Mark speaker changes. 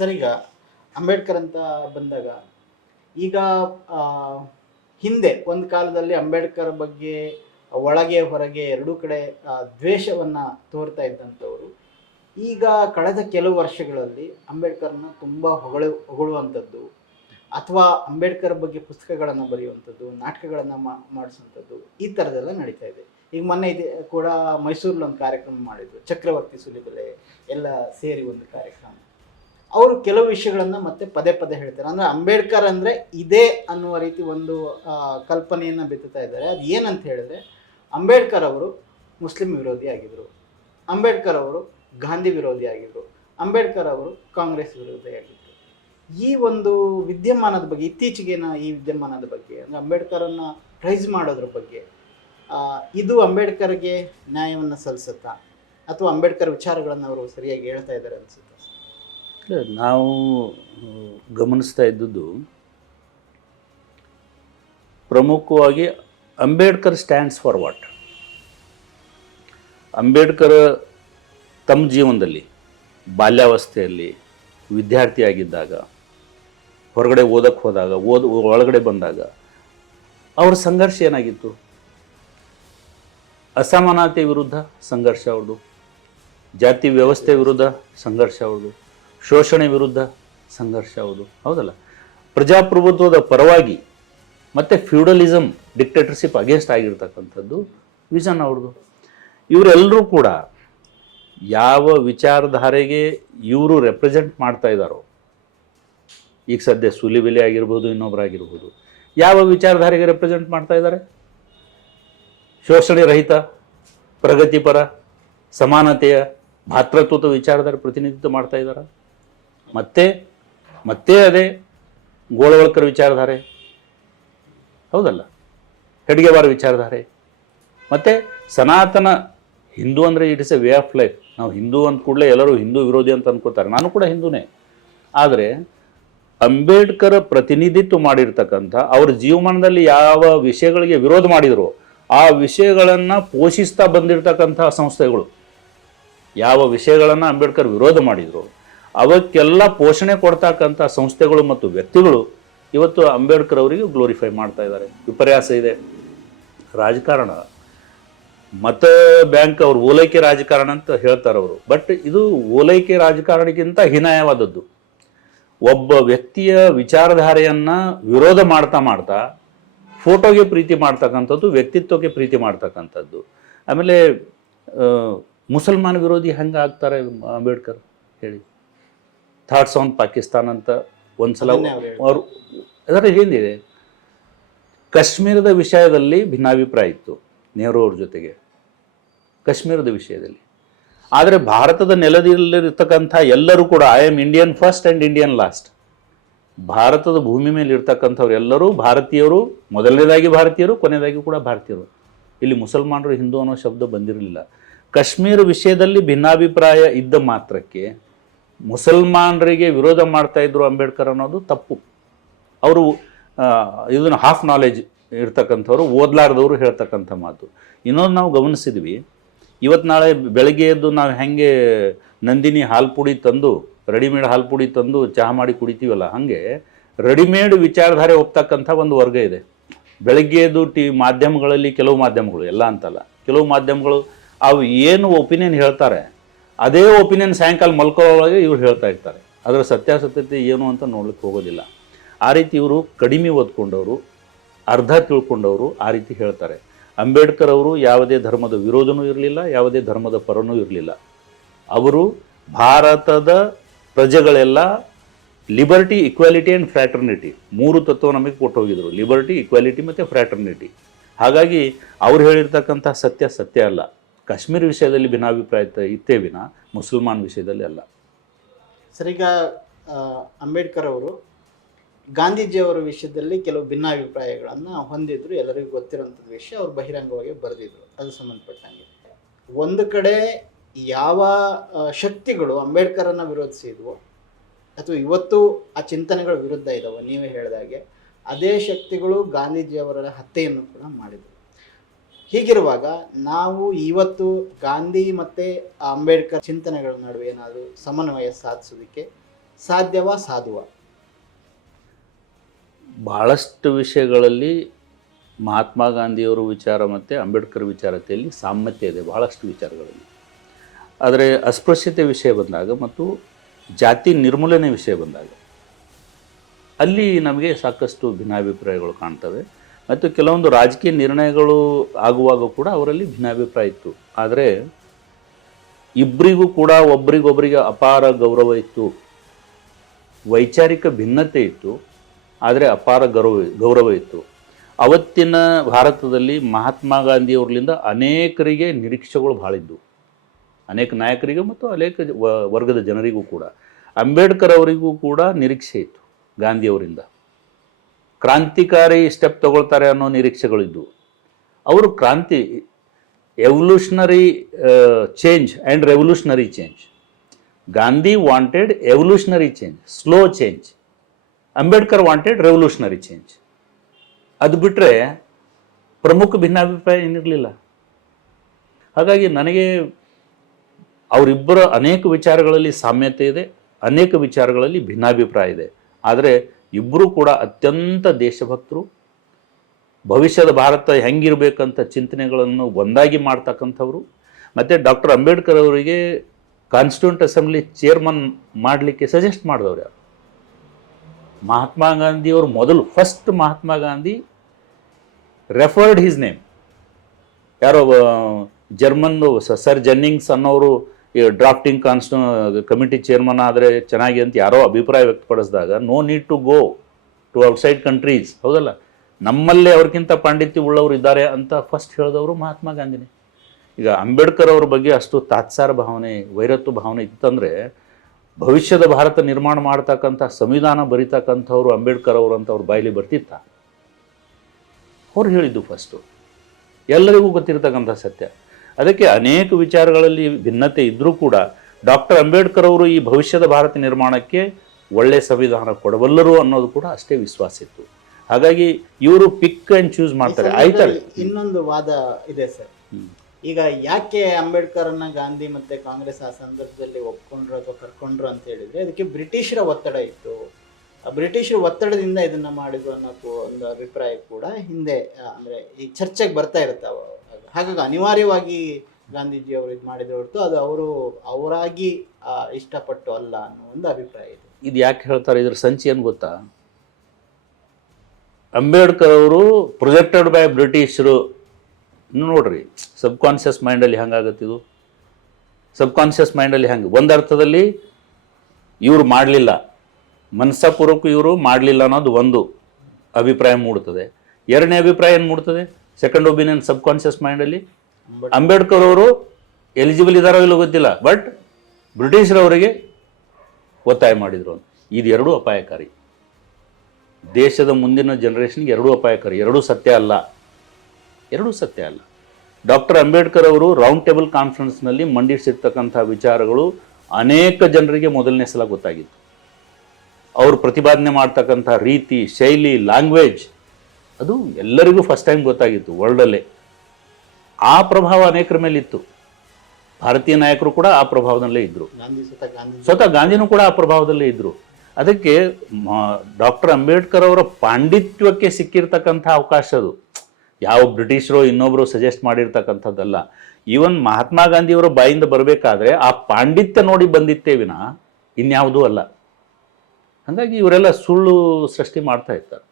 Speaker 1: Sir, ಈಗ ಅಂಬೇಡ್ಕರ್ ಅಂತ ಬಂದಾಗ, ಈಗ ಹಿಂದೆ ಒಂದು ಕಾಲದಲ್ಲಿ ಅಂಬೇಡ್ಕರ್ ಬಗ್ಗೆ ಒಳಗೆ ಹೊರಗೆ ಎರಡೂ ಕಡೆ ದ್ವೇಷವನ್ನು ದ್ವೇಷವನ್ನ ತೋರ್ತಾ ಇದ್ದಂಥವರು. ಈಗ ಕಳೆದ ಕೆಲವು ವರ್ಷಗಳಲ್ಲಿ ಅಂಬೇಡ್ಕರ್ನ ತುಂಬ ಹೊಗಳ, ಹೊಗಳುವಂಥದ್ದು, ಅಥವಾ ಅಂಬೇಡ್ಕರ್ ಬಗ್ಗೆ ಪುಸ್ತಕಗಳನ್ನು ಬರೆಯುವಂಥದ್ದು, ನಾಟಕಗಳನ್ನು ಮಾಡಿಸುವಂಥದ್ದು ಈ ಥರದೆಲ್ಲ ನಡೀತಾ ಇದೆ. ಈಗ ಮೊನ್ನೆ ಇದೆ ಕೂಡ ಮೈಸೂರಲ್ಲಿ ಒಂದು ಕಾರ್ಯಕ್ರಮ ಮಾಡಿದ್ರು, ಚಕ್ರವರ್ತಿ ಸುಲಿಬಲೆ ಎಲ್ಲ ಸೇರಿ ಒಂದು ಕಾರ್ಯಕ್ರಮ. ಅವರು ಕೆಲವು ವಿಷಯಗಳನ್ನು ಮತ್ತೆ ಪದೇ ಪದೇ ಹೇಳ್ತಾರೆ. ಅಂದರೆ ಅಂಬೇಡ್ಕರ್ ಅಂದರೆ ಇದೇ ಅನ್ನುವ ರೀತಿ ಒಂದು ಕಲ್ಪನೆಯನ್ನು ಬಿತ್ತುತ್ತಾ ಇದ್ದಾರೆ. ಅದು ಏನಂತ ಹೇಳಿದ್ರೆ, ಅಂಬೇಡ್ಕರ್ ಅವರು ಮುಸ್ಲಿಂ ವಿರೋಧಿ ಆಗಿದ್ದರು ಅಂಬೇಡ್ಕರ್ ಅವರು ಗಾಂಧಿ ವಿರೋಧಿ ಆಗಿದ್ದರು ಅಂಬೇಡ್ಕರ್ ಅವರು ಕಾಂಗ್ರೆಸ್ ವಿರೋಧಿ ಆಗಿದ್ದರು ಈ ಒಂದು ವಿದ್ಯಮಾನದ ಬಗ್ಗೆ, ಇತ್ತೀಚೆಗಿನ ಈ ವಿದ್ಯಮಾನದ ಬಗ್ಗೆ, ಅಂದರೆ ಅಂಬೇಡ್ಕರನ್ನು ಪ್ರೈಸ್ ಮಾಡೋದ್ರ ಬಗ್ಗೆ ಇದು ಅಂಬೇಡ್ಕರ್ಗೆ ನ್ಯಾಯವನ್ನು ಸಲ್ಲಿಸುತ್ತಾ, ಅಥವಾ ಅಂಬೇಡ್ಕರ್ ವಿಚಾರಗಳನ್ನು ಅವರು ಸರಿಯಾಗಿ ಹೇಳ್ತಾ ಇದ್ದಾರೆ ಅನಿಸುತ್ತಾ?
Speaker 2: ನಾವು ಗಮನಿಸ್ತಾ ಇದ್ದದ್ದು ಪ್ರಮುಖವಾಗಿ Ambedkar stands for what Ambedkar ತಮ್ಮ ಜೀವನದಲ್ಲಿ, ಬಾಲ್ಯಾವಸ್ಥೆಯಲ್ಲಿ ವಿದ್ಯಾರ್ಥಿಯಾಗಿದ್ದಾಗ ಹೊರಗಡೆ ಓದಕ್ಕೆ ಹೋದಾಗ, ಓದ್, ಒಳಗಡೆ ಬಂದಾಗ, ಅವ್ರ ಸಂಘರ್ಷ ಏನಾಗಿತ್ತು? ಅಸಮಾನತೆ ವಿರುದ್ಧ ಸಂಘರ್ಷ ಅವ್ರದ್ದು, ಜಾತಿ ವ್ಯವಸ್ಥೆ ವಿರುದ್ಧ ಸಂಘರ್ಷ ಅವ್ರದ್ದು. ಶೋಷಣೆ ವಿರುದ್ಧ ಸಂಘರ್ಷ ಹೌದು. ಹೌದಲ್ಲ? ಪ್ರಜಾಪ್ರಭುತ್ವದ ಪರವಾಗಿ ಮತ್ತು ಫ್ಯೂಡಲಿಸಮ್ ಡಿಕ್ಟೇಟರ್ಶಿಪ್ ಅಗೇನ್ಸ್ಟ್ ಆಗಿರ್ತಕ್ಕಂಥದ್ದು ವಿಷನ್ ಅವ್ರದ್ದು. ಇವರೆಲ್ಲರೂ ಕೂಡ ಯಾವ ವಿಚಾರಧಾರೆಗೆ ಇವರು ರೆಪ್ರೆಸೆಂಟ್ ಮಾಡ್ತಾ ಇದ್ದಾರೋ, ಈಗ ಸದ್ಯ ಸುಲಿಬೆಲೆ ಆಗಿರ್ಬೋದು ಇನ್ನೊಬ್ಬರಾಗಿರ್ಬೋದು ಯಾವ ವಿಚಾರಧಾರೆಗೆ ರೆಪ್ರೆಸೆಂಟ್ ಮಾಡ್ತಾ ಇದ್ದಾರೆ? ಶೋಷಣೆ ರಹಿತ, ಪ್ರಗತಿಪರ, ಸಮಾನತೆಯ, ಭಾತೃತ್ವದ ವಿಚಾರಧಾರೆ ಪ್ರತಿನಿಧಿತ್ವ ಮಾಡ್ತಾ ಇದ್ದಾರೆ? ಮತ್ತೆ ಮತ್ತೆ ಅದೇ ಗೋಳವಳ್ಕರ್ ವಿಚಾರಧಾರೆ. ಹೌದಲ್ಲ? ಹೆಡ್ಗೆವಾರ ವಿಚಾರಧಾರೆ. ಮತ್ತು ಸನಾತನ ಹಿಂದೂ ಅಂದರೆ it is a way of life ನಾವು ಹಿಂದೂ ಅಂದ ಕೂಡಲೇ ಎಲ್ಲರೂ ಹಿಂದೂ ವಿರೋಧಿ ಅಂತ ಅಂದ್ಕೋತಾರೆ ನಾನು ಕೂಡ ಹಿಂದೂನೇ. ಆದರೆ ಅಂಬೇಡ್ಕರ್ ಪ್ರತಿನಿಧಿತ್ವ ಮಾಡಿರ್ತಕ್ಕಂಥ ಅವ್ರ ಜೀವಮಾನದಲ್ಲಿ ಯಾವ ವಿಷಯಗಳಿಗೆ ವಿರೋಧ ಮಾಡಿದ್ರು, ಆ ವಿಷಯಗಳನ್ನು ಪೋಷಿಸ್ತಾ ಬಂದಿರತಕ್ಕಂಥ ಸಂಸ್ಥೆಗಳು. ಯಾವ ವಿಷಯಗಳನ್ನು ಅಂಬೇಡ್ಕರ್ ವಿರೋಧ ಮಾಡಿದರು ಅವಕ್ಕೆಲ್ಲ ಪೋಷಣೆ ಕೊಡ್ತಕ್ಕಂಥ ಸಂಸ್ಥೆಗಳು ಮತ್ತು ವ್ಯಕ್ತಿಗಳು ಇವತ್ತು ಅಂಬೇಡ್ಕರ್ ಅವರಿಗೆ ಗ್ಲೋರಿಫೈ ಮಾಡ್ತಾ ಇದ್ದಾರೆ. ವಿಪರ್ಯಾಸ ಇದೆ. ರಾಜಕಾರಣ. ಮತ ಬ್ಯಾಂಕ್ ಅವರು ಓಲೈಕೆ ರಾಜಕಾರಣ ಅಂತ ಹೇಳ್ತಾರೆ ಅವರು. ಬಟ್ ಇದು ಓಲೈಕೆ ರಾಜಕಾರಣಕ್ಕಿಂತ ಹೀನಾಯವಾದದ್ದು. ಒಬ್ಬ ವ್ಯಕ್ತಿಯ ವಿಚಾರಧಾರೆಯನ್ನ ವಿರೋಧ ಮಾಡ್ತಾ ಮಾಡ್ತಾ ಫೋಟೋಗೆ ಪ್ರೀತಿ ಮಾಡ್ತಕ್ಕಂಥದ್ದು, ವ್ಯಕ್ತಿತ್ವಕ್ಕೆ ಪ್ರೀತಿ ಮಾಡ್ತಕ್ಕಂಥದ್ದು. ಆಮೇಲೆ ಮುಸಲ್ಮಾನ ವಿರೋಧಿ ಹೆಂಗೆ ಆಗ್ತಾರೆ ಅಂಬೇಡ್ಕರ್ ಹೇಳಿ. ಥಾಟ್ಸ್ ಆನ್ ಪಾಕಿಸ್ತಾನ್ ಅಂತ ಒಂದ್ಸಲ
Speaker 1: ಅವ್ರು
Speaker 2: ಅದರ ಏನಿದೆ ಕಾಶ್ಮೀರದ ವಿಷಯದಲ್ಲಿ ಭಿನ್ನಾಭಿಪ್ರಾಯ ಇತ್ತು ನೆಹರು ಅವ್ರ ಜೊತೆಗೆ. ಕಾಶ್ಮೀರದ ವಿಷಯದಲ್ಲಿ. ಆದರೆ ಭಾರತದ ನೆಲದಲ್ಲಿರ್ತಕ್ಕಂಥ ಎಲ್ಲರೂ ಕೂಡ I am Indian first and Indian last ಭಾರತದ ಭೂಮಿ ಮೇಲೆ ಇರ್ತಕ್ಕಂಥವ್ರು ಎಲ್ಲರೂ ಭಾರತೀಯರು ಮೊದಲನೇದಾಗಿ ಭಾರತೀಯರು ಕೊನೆಯದಾಗಿ ಕೂಡ ಭಾರತೀಯರು. ಇಲ್ಲಿ ಮುಸಲ್ಮಾನರು ಹಿಂದೂ ಅನ್ನೋ ಶಬ್ದ ಬಂದಿರಲಿಲ್ಲ. ಕಾಶ್ಮೀರ ವಿಷಯದಲ್ಲಿ ಭಿನ್ನಾಭಿಪ್ರಾಯ ಇದ್ದ ಮಾತ್ರಕ್ಕೆ ಮುಸಲ್ಮಾನರಿಗೆ ವಿರೋಧ ಮಾಡ್ತಾ ಇದ್ರು ಅಂಬೇಡ್ಕರ್ ಅನ್ನೋದು ತಪ್ಪು. ಅವರು ಇದನ್ನು ಹಾಫ್ ನಾಲೆಜ್ ಇರ್ತಕ್ಕಂಥವ್ರು, ಓದ್ಲಾರ್ದವರು ಹೇಳ್ತಕ್ಕಂಥ ಮಾತು. ಇನ್ನೊಂದು ನಾವು ಗಮನಿಸಿದ್ವಿ ಇವತ್ತು ನಾಳೆ ಬೆಳಗ್ಗೆ ಎದ್ದು ನಾವು ಹೆಂಗೆ ನಂದಿನಿ ಹಾಲು ಪುಡಿ ತಂದು, ರೆಡಿಮೇಡ್ ಹಾಲು ಪುಡಿ ತಂದು ಚಹಾ ಮಾಡಿ ಕುಡಿತೀವಲ್ಲ, ಹಾಗೆ ರೆಡಿಮೇಡ್ ವಿಚಾರಧಾರೆ ಒಪ್ತಕ್ಕಂಥ ಒಂದು ವರ್ಗ ಇದೆ. ಬೆಳಗ್ಗೆ ಎದ್ದು ಟಿ ಮಾಧ್ಯಮಗಳಲ್ಲಿ ಕೆಲವು ಮಾಧ್ಯಮಗಳು, ಎಲ್ಲ ಅಂತಲ್ಲ, ಕೆಲವು ಮಾಧ್ಯಮಗಳು ಅವು ಏನು ಒಪಿನಿಯನ್ ಹೇಳ್ತಾರೆ ಅದೇ ಒಪಿನಿಯನ್ ಸಾಯಂಕಾಲ ಮಲ್ಕೊಳ್ಳೋವಾಗ ಇವ್ರು ಹೇಳ್ತಾ ಇರ್ತಾರೆ. ಅದರ ಸತ್ಯಾಸತ್ಯತೆ ಏನು ಅಂತ ನೋಡ್ಲಿಕ್ಕೆ ಹೋಗೋದಿಲ್ಲ. ಆ ರೀತಿ ಇವರು ಕಡಿಮೆ ಓದ್ಕೊಂಡವರು, ಅರ್ಧ ತಿಳ್ಕೊಂಡವರು ಆ ರೀತಿ ಹೇಳ್ತಾರೆ. ಅಂಬೇಡ್ಕರ್ ಅವರು ಯಾವುದೇ ಧರ್ಮದ ವಿರೋಧನೂ ಇರಲಿಲ್ಲ, ಯಾವುದೇ ಧರ್ಮದ ಪರನೂ ಇರಲಿಲ್ಲ. ಅವರು ಭಾರತದ ಪ್ರಜೆಗಳೆಲ್ಲ ಲಿಬರ್ಟಿ, ಇಕ್ವಾಲಿಟಿ ಆ್ಯಂಡ್ ಫ್ರ್ಯಾಟರ್ನಿಟಿ ಮೂರು ತತ್ವ ನಮಗೆ ಕೊಟ್ಟು ಹೋಗಿದ್ರು ಲಿಬರ್ಟಿ, ಇಕ್ವಾಲಿಟಿ ಮತ್ತು ಫ್ರ್ಯಾಟರ್ನಿಟಿ ಹಾಗಾಗಿ ಅವ್ರು ಹೇಳಿರ್ತಕ್ಕಂಥ ಸತ್ಯ ಸತ್ಯ ಅಲ್ಲ. ಕಾಶ್ಮೀರ ವಿಷಯದಲ್ಲಿ ಭಿನ್ನಾಭಿಪ್ರಾಯ ಇತ್ತ- ವಿನ ಮುಸಲ್ಮಾನ್ ವಿಷಯದಲ್ಲಿ ಅಲ್ಲ.
Speaker 1: ಸರ್, ಈಗ ಅಂಬೇಡ್ಕರ್ ಅವರು ಗಾಂಧೀಜಿಯವರ ವಿಷಯದಲ್ಲಿ ಕೆಲವು ಭಿನ್ನಾಭಿಪ್ರಾಯಗಳನ್ನು ಹೊಂದಿದ್ರು, ಎಲ್ಲರಿಗೂ ಗೊತ್ತಿರೋಂಥದ್ದು ವಿಷಯ ಅವ್ರು ಬಹಿರಂಗವಾಗಿ ಬರೆದಿದ್ರು. ಅದು ಸಂಬಂಧಪಟ್ಟಂಗೆ ಒಂದು ಕಡೆ ಯಾವ ಶಕ್ತಿಗಳು ಅಂಬೇಡ್ಕರನ್ನು ವಿರೋಧಿಸಿದ್ವು, ಅಥವಾ ಇವತ್ತು ಆ ಚಿಂತನೆಗಳ ವಿರುದ್ಧ ಇದಾವೆ, ನೀವೇ ಹೇಳಿದಾಗೆ ಅದೇ ಶಕ್ತಿಗಳು ಗಾಂಧೀಜಿಯವರ ಹತ್ಯೆಯನ್ನು ಕೂಡ ಮಾಡಿದರು. ಹೀಗಿರುವಾಗ ನಾವು ಇವತ್ತು ಗಾಂಧಿ ಮತ್ತು ಅಂಬೇಡ್ಕರ್ ಚಿಂತನೆಗಳ ನಡುವೆ ಏನಾದರೂ ಸಮನ್ವಯ ಸಾಧಿಸೋದಕ್ಕೆ ಸಾಧ್ಯವ, ಸಾಧುವ?
Speaker 2: ಬಹಳಷ್ಟು ವಿಷಯಗಳಲ್ಲಿ ಮಹಾತ್ಮ ಗಾಂಧಿಯವರ ವಿಚಾರ ಮತ್ತು ಅಂಬೇಡ್ಕರ್ ವಿಚಾರತೆಯಲ್ಲಿ ಸಾಮ್ಯತೆ ಇದೆ, ಬಹಳಷ್ಟು ವಿಚಾರಗಳಲ್ಲಿ. ಆದರೆ ಅಸ್ಪೃಶ್ಯತೆ ವಿಷಯ ಬಂದಾಗ ಮತ್ತು ಜಾತಿ ನಿರ್ಮೂಲನೆ ವಿಷಯ ಬಂದಾಗ ಅಲ್ಲಿ ನಮಗೆ ಸಾಕಷ್ಟು ಭಿನ್ನಾಭಿಪ್ರಾಯಗಳು ಕಾಣ್ತವೆ. ಮತ್ತು ಕೆಲವೊಂದು ರಾಜಕೀಯ ನಿರ್ಣಯಗಳು ಆಗುವಾಗ ಕೂಡ ಅವರಲ್ಲಿ ಭಿನ್ನಾಭಿಪ್ರಾಯ ಇತ್ತು. ಆದರೆ ಇಬ್ಬರಿಗೂ ಕೂಡ ಒಬ್ರಿಗೊಬ್ಬರಿಗೆ ಅಪಾರ ಗೌರವ ಇತ್ತು. ವೈಚಾರಿಕ ಭಿನ್ನತೆ ಇತ್ತು. ಆದರೆ ಅಪಾರ ಗೌರವ ಗೌರವ ಇತ್ತು. ಅವತ್ತಿನ ಭಾರತದಲ್ಲಿ ಮಹಾತ್ಮ ಗಾಂಧಿಯವ್ರಲಿಂದ ಅನೇಕರಿಗೆ ನಿರೀಕ್ಷೆಗಳು ಭಾಳ ಇದ್ದವು ಅನೇಕ ನಾಯಕರಿಗೆ ಮತ್ತು ಅನೇಕ ವರ್ಗದ ಜನರಿಗೂ ಕೂಡ. ಅಂಬೇಡ್ಕರ್ ಅವರಿಗೂ ಕೂಡ ನಿರೀಕ್ಷೆ ಇತ್ತು ಗಾಂಧಿಯವರಿಂದ. ಕ್ರಾಂತಿಕಾರಿ ಸ್ಟೆಪ್ ತಗೊಳ್ತಾರೆ ಅನ್ನೋ ನಿರೀಕ್ಷೆಗಳಿದ್ದವು ಅವರು ಕ್ರಾಂತಿ evolutionary change and revolutionary change Gandhi wanted evolutionary change slow change Ambedkar wanted revolutionary change ಅದು ಬಿಟ್ಟರೆ ಪ್ರಮುಖ ಭಿನ್ನಾಭಿಪ್ರಾಯ ಏನಿರಲಿಲ್ಲ. ಹಾಗಾಗಿ ನನಗೆ ಅವರಿಬ್ಬರ ಅನೇಕ ವಿಚಾರಗಳಲ್ಲಿ ಸಾಮ್ಯತೆ ಇದೆ, ಅನೇಕ ವಿಚಾರಗಳಲ್ಲಿ ಭಿನ್ನಾಭಿಪ್ರಾಯ ಇದೆ. ಆದರೆ ಇಬ್ಬರೂ ಕೂಡ ಅತ್ಯಂತ ದೇಶಭಕ್ತರು. ಭವಿಷ್ಯದ ಭಾರತ ಹೆಂಗಿರಬೇಕಂತ ಚಿಂತನೆಗಳನ್ನು ಒಂದಾಗಿ ಮಾಡ್ತಕ್ಕಂಥವ್ರು. ಮತ್ತು ಡಾಕ್ಟರ್ ಅಂಬೇಡ್ಕರ್ ಅವರಿಗೆ ಕಾನ್ಸ್ಟಿಟ್ಯೂಂಟ್ ಅಸೆಂಬ್ಲಿ ಚೇರ್ಮನ್ ಮಾಡಲಿಕ್ಕೆ ಸಜೆಸ್ಟ್ ಮಾಡಿದವ್ರು ಯಾರು? ಮಹಾತ್ಮ ಗಾಂಧಿಯವರು ಮೊದಲು, first Mahatma Gandhi referred his name. ಯಾರೋ ಜರ್ಮನ್ ಸರ್ ಜನ್ನಿಂಗ್ಸ್ ಅನ್ನೋರು ಈ ಡ್ರಾಫ್ಟಿಂಗ್ ಕಾನ್ಸ್ಟ ಕಮಿಟಿ ಚೇರ್ಮನ್ ಆದರೆ ಚೆನ್ನಾಗಿ ಅಂತ ಯಾರೋ ಅಭಿಪ್ರಾಯ ವ್ಯಕ್ತಪಡಿಸಿದಾಗ no need to go to outside countries ಹೌದಲ್ಲ? ನಮ್ಮಲ್ಲೇ ಅವ್ರಿಗಿಂತ ಪಾಂಡಿತ್ಯ ಉಳ್ಳವರು ಇದ್ದಾರೆ ಅಂತ ಫಸ್ಟ್ ಹೇಳಿದವರು ಮಹಾತ್ಮ ಗಾಂಧಿನೇ. ಈಗ ಅಂಬೇಡ್ಕರ್ ಅವ್ರ ಬಗ್ಗೆ ಅಷ್ಟು ತಾತ್ಸಾರ ಭಾವನೆ, ವೈರತ್ವ ಭಾವನೆ ಇತ್ತಂದರೆ, ಭವಿಷ್ಯದ ಭಾರತ ನಿರ್ಮಾಣ ಮಾಡ್ತಕ್ಕಂಥ ಸಂವಿಧಾನ ಬರೀತಕ್ಕಂಥವ್ರು ಅಂಬೇಡ್ಕರ್ ಅವರು ಅಂತ ಅವ್ರ ಬಾಯಲ್ಲಿ ಬರ್ತಿತ್ತ? ಅವ್ರು ಹೇಳಿದ್ದು ಫಸ್ಟು ಎಲ್ಲರಿಗೂ ಗೊತ್ತಿರತಕ್ಕಂಥ ಸತ್ಯ. ಅದಕ್ಕೆ ಅನೇಕ ವಿಚಾರಗಳಲ್ಲಿ ಭಿನ್ನತೆ ಇದ್ದರೂ ಕೂಡ ಡಾಕ್ಟರ್ ಅಂಬೇಡ್ಕರ್ ಅವರು ಈ ಭವಿಷ್ಯದ ಭಾರತ ನಿರ್ಮಾಣಕ್ಕೆ ಒಳ್ಳೆಯ ಸಂವಿಧಾನ ಕೊಡಬಲ್ಲರು ಅನ್ನೋದು ಕೂಡ ಅಷ್ಟೇ ವಿಶ್ವಾಸ ಇತ್ತು. ಹಾಗಾಗಿ ಇವರು ಪಿಕ್ ಆ್ಯಂಡ್ ಚೂಸ್ ಮಾಡ್ತಾರೆ. ಆಯ್ತಾರೆ
Speaker 1: ಇನ್ನೊಂದು ವಾದ ಇದೆ ಸರ್. ಈಗ ಯಾಕೆ ಅಂಬೇಡ್ಕರ್ನ ಗಾಂಧಿ ಮತ್ತೆ ಕಾಂಗ್ರೆಸ್ ಆ ಸಂದರ್ಭದಲ್ಲಿ ಒಪ್ಕೊಂಡ್ರು ಅಥವಾ ಕರ್ಕೊಂಡ್ರು ಅಂತ ಹೇಳಿದ್ರೆ ಅದಕ್ಕೆ ಬ್ರಿಟಿಷರ ಒತ್ತಡ ಇತ್ತು. ಆ ಬ್ರಿಟಿಷರ ಒತ್ತಡದಿಂದ ಇದನ್ನ ಮಾಡಿದ್ರು ಅನ್ನೋ ಒಂದು ಅಭಿಪ್ರಾಯ ಕೂಡ ಹಿಂದೆ ಅಂದ್ರೆ ಈ ಚರ್ಚೆಗೆ ಬರ್ತಾ ಇರುತ್ತೆ ಅವ- ಹಾಗಾಗಿ ಅನಿವಾರ್ಯವಾಗಿ ಗಾಂಧೀಜಿ ಅವರು ಇದು ಮಾಡಿದ ಹೊರತು ಅದು ಅವರು ಅವರಾಗಿ ಇಷ್ಟಪಟ್ಟು ಅಲ್ಲ ಅನ್ನೋ ಒಂದು ಅಭಿಪ್ರಾಯ ಇದೆ.
Speaker 2: ಇದು ಯಾಕೆ ಹೇಳ್ತಾರೆ, ಇದ್ರ ಸಂಚಿ ಏನು ಗೊತ್ತಾ? ಅಂಬೇಡ್ಕರ್ ಅವರು ಪ್ರೊಜೆಕ್ಟೆಡ್ ಬೈ ಬ್ರಿಟಿಷರು ನೋಡ್ರಿ ಸಬ್ ಕಾನ್ಷಿಯಸ್ ಮೈಂಡಲ್ಲಿ ಹೆಂಗಾಗತ್ತಿದು ಸಬ್ ಕಾನ್ಷಿಯಸ್ ಮೈಂಡಲ್ಲಿ ಹೆಂಗೆ? ಒಂದು ಅರ್ಥದಲ್ಲಿ ಇವರು ಮಾಡಲಿಲ್ಲ. ಮನಸ್ಸಪೂರ್ವಕ ಇವರು ಮಾಡಲಿಲ್ಲ ಅನ್ನೋದು ಒಂದು ಅಭಿಪ್ರಾಯ ಮೂಡ್ತದೆ ಎರಡನೇ ಅಭಿಪ್ರಾಯ ಏನು ಮೂಡ್ತದೆ ಸೆಕೆಂಡ್ ಒಪಿನಿಯನ್ ಸಬ್ ಕಾನ್ಷಿಯಸ್ ಮೈಂಡಲ್ಲಿ
Speaker 1: ಅಂಬೇಡ್ಕರ್
Speaker 2: ಅಂಬೇಡ್ಕರ್ ಅವರು ಎಲಿಜಿಬಲ್ ಇದಾರೋ ಇಲ್ಲೋ ಗೊತ್ತಿಲ್ಲ ಬಟ್ ಬ್ರಿಟಿಷರವರಿಗೆ ಒತ್ತಾಯ ಮಾಡಿದ್ರು ಎರಡೂ ಅಪಾಯಕಾರಿ. ದೇಶದ ಮುಂದಿನ ಜನರೇಷನ್ಗೆ ಎರಡೂ ಅಪಾಯಕಾರಿ. ಎರಡೂ ಸತ್ಯ ಅಲ್ಲ. ಎರಡೂ ಸತ್ಯ ಅಲ್ಲ. ಡಾಕ್ಟರ್ ಅಂಬೇಡ್ಕರ್ ಅವರು ರೌಂಡ್ ಟೇಬಲ್ ಕಾನ್ಫರೆನ್ಸ್ನಲ್ಲಿ ಮಂಡಿಸಿರ್ತಕ್ಕಂಥ ವಿಚಾರಗಳು ಅನೇಕ ಜನರಿಗೆ ಮೊದಲನೇ ಸಲ ಗೊತ್ತಾಗಿತ್ತು. ಅವರು ಪ್ರತಿಪಾದನೆ ಮಾಡ್ತಕ್ಕಂಥ ರೀತಿ ಶೈಲಿ ಲ್ಯಾಂಗ್ವೇಜ್ ಅದು ಎಲ್ಲರಿಗೂ ಫಸ್ಟ್ ಟೈಮ್ ಗೊತ್ತಾಗಿತ್ತು ವರ್ಲ್ಡಲ್ಲೇ ಆ ಪ್ರಭಾವ ಅನೇಕರ ಮೇಲಿತ್ತು. ಭಾರತೀಯ ನಾಯಕರು ಕೂಡ ಆ ಪ್ರಭಾವದಲ್ಲೇ ಇದ್ದರು ಸ್ವತಃ ಗಾಂಧಿನೂ ಕೂಡ ಆ ಪ್ರಭಾವದಲ್ಲೇ ಇದ್ದರು ಅದಕ್ಕೆ ಡಾಕ್ಟರ್ ಅಂಬೇಡ್ಕರ್ ಅವರ ಪಾಂಡಿತ್ಯಕ್ಕೆ ಸಿಕ್ಕಿರ್ತಕ್ಕಂಥ ಅವಕಾಶ ಅದು. ಯಾವ ಬ್ರಿಟಿಷರು ಇನ್ನೊಬ್ಬರು ಸಜೆಸ್ಟ್ ಮಾಡಿರ್ತಕ್ಕಂಥದ್ದಲ್ಲ. ಈವನ್ ಮಹಾತ್ಮ ಗಾಂಧಿಯವರ ಬಾಯಿಂದ ಬರಬೇಕಾದ್ರೆ ಆ ಪಾಂಡಿತ್ಯ ನೋಡಿ ಬಂದಿತ್ತೇ ವಿನ ಇನ್ಯಾವುದೂ ಅಲ್ಲ. ಹಾಗಾಗಿ ಇವರೆಲ್ಲ ಸುಳ್ಳು ಸೃಷ್ಟಿ ಮಾಡ್ತಾ ಇರ್ತಾರೆ.